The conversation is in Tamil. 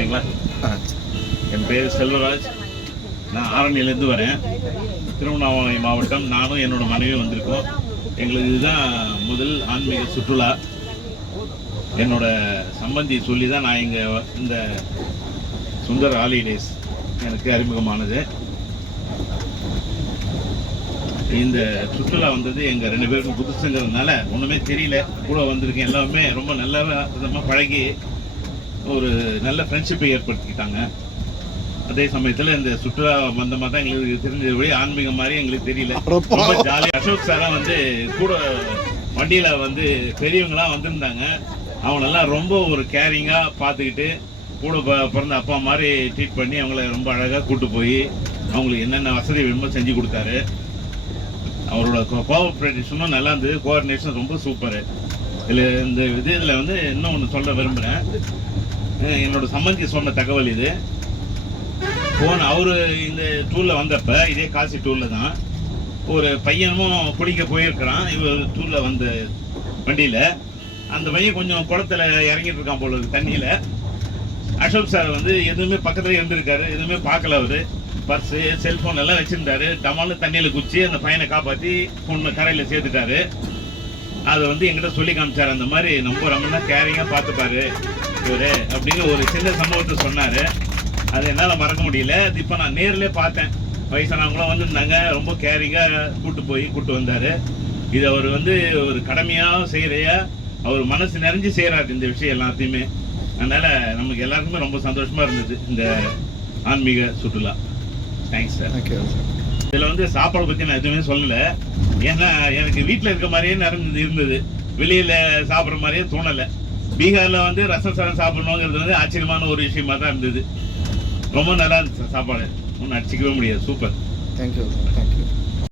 ஓகேங்களா? என் பேர் செல்வராஜ். நான் ஆரணியிலேருந்து வரேன். திருவண்ணாமலை மாவட்டம். நானும் என்னோட மனைவியும் வந்திருக்கோம். எங்களுக்கு இதுதான் முதல் ஆன்மீக சுற்றுலா. என்னோட சம்பந்தி சொல்லி தான் நான் இங்கே இந்த சுந்தர் ஹாலிடேஸ் எனக்கு அறிமுகமானது. இந்த சுற்றுலா வந்தது எங்கள் 2 பேருக்கும் புதுசுங்கிறதுனால ஒன்றுமே தெரியல. கூட வந்திருக்கேன். எல்லாமே ரொம்ப நல்ல விதமாக பழகி ஒரு நல்ல ஃப்ரெண்ட்ஷிப்பை ஏற்படுத்திக்கிட்டாங்க. அதே சமயத்தில் இந்த சுற்றுலா வந்த மாதிரி தான் எங்களுக்கு தெரிஞ்சபடி ஆன்மீகம் மாதிரி எங்களுக்கு தெரியல. ரொம்ப ஜாலியாக அசோக் சாராக வந்து கூட வண்டியில் வந்து பெரியவங்களாம் வந்திருந்தாங்க. அவங்களெல்லாம் ரொம்ப ஒரு கேரிங்காக பார்த்துக்கிட்டு கூட பிறந்த அப்பா மாதிரி ட்ரீட் பண்ணி அவங்கள ரொம்ப அழகாக கூப்பிட்டு போய் அவங்களுக்கு என்னென்ன வசதி வேணுமோ செஞ்சு கொடுத்தாரு. அவரோட கோஆப்ரேஷனும் நல்லா இருந்தது. கோஆர்டினேஷன் ரொம்ப சூப்பரு. இந்த இதில் வந்து இன்னும் ஒன்று சொல்ல விரும்புகிறேன். என்னோட சம்பந்தி சொன்ன தகவல் இது. அவரு இந்த டூரில் வந்தப்ப இதே காசி டூரில் தான் ஒரு பையனும் குளிக்க போயிருக்கிறான். இவர் டூரில் வந்த வண்டியில் அந்த பையன் கொஞ்சம் குளத்துல இறங்கிட்டு இருக்கான் போல தண்ணியில். அசோக் சார் வந்து எதுவுமே பக்கத்தில் இருந்திருக்காரு. எதுவுமே பார்க்கல. அவர் பர்ஸு செல்ஃபோன் எல்லாம் வச்சுருந்தாரு. டமால்னு தண்ணியில் குச்சி அந்த பையனை காப்பாற்றி பொண்ணு கரையில் சேர்த்துட்டாரு. அதை வந்து எங்கிட்ட சொல்லி காமிச்சார். அந்த மாதிரி ரொம்ப கேரிங்காக பார்த்துப்பாரு இவர் அப்படின்னு ஒரு சின்ன சம்பவத்தை சொன்னார். அது என்னால் மறக்க முடியல. அது இப்போ நான் நேரில் பார்த்தேன். வயசானவங்களும் வந்திருந்தாங்க. ரொம்ப கேரிங்காக கூப்பிட்டு வந்தார். இது அவர் வந்து ஒரு கடமையாக செய்கிறையா அவர் மனசு நிறைஞ்சு செய்கிறாரு இந்த விஷயம் எல்லாத்தையுமே. அதனால் நமக்கு எல்லாருக்குமே ரொம்ப சந்தோஷமாக இருந்தது இந்த ஆன்மீக சுற்றுலா. Thanks sir. இதில் வந்து சாப்பாடு பற்றி நான் எதுவுமே சொல்லலை. ஏன்னா எனக்கு வீட்டில் இருக்க மாதிரியே இருந்தது. வெளியில் சாப்பிட்ற மாதிரியே தோணலை. பீகாரில் வந்து ரசம் சாதம் சாப்பிடணுங்கிறது வந்து ஆச்சரியமான ஒரு விஷயமா தான் இருந்தது. ரொம்ப நல்லா இருந்துச்சு சாப்பாடு. ஒன்றும் அடிச்சிக்கவே முடியாது. சூப்பர். தேங்க்யூ.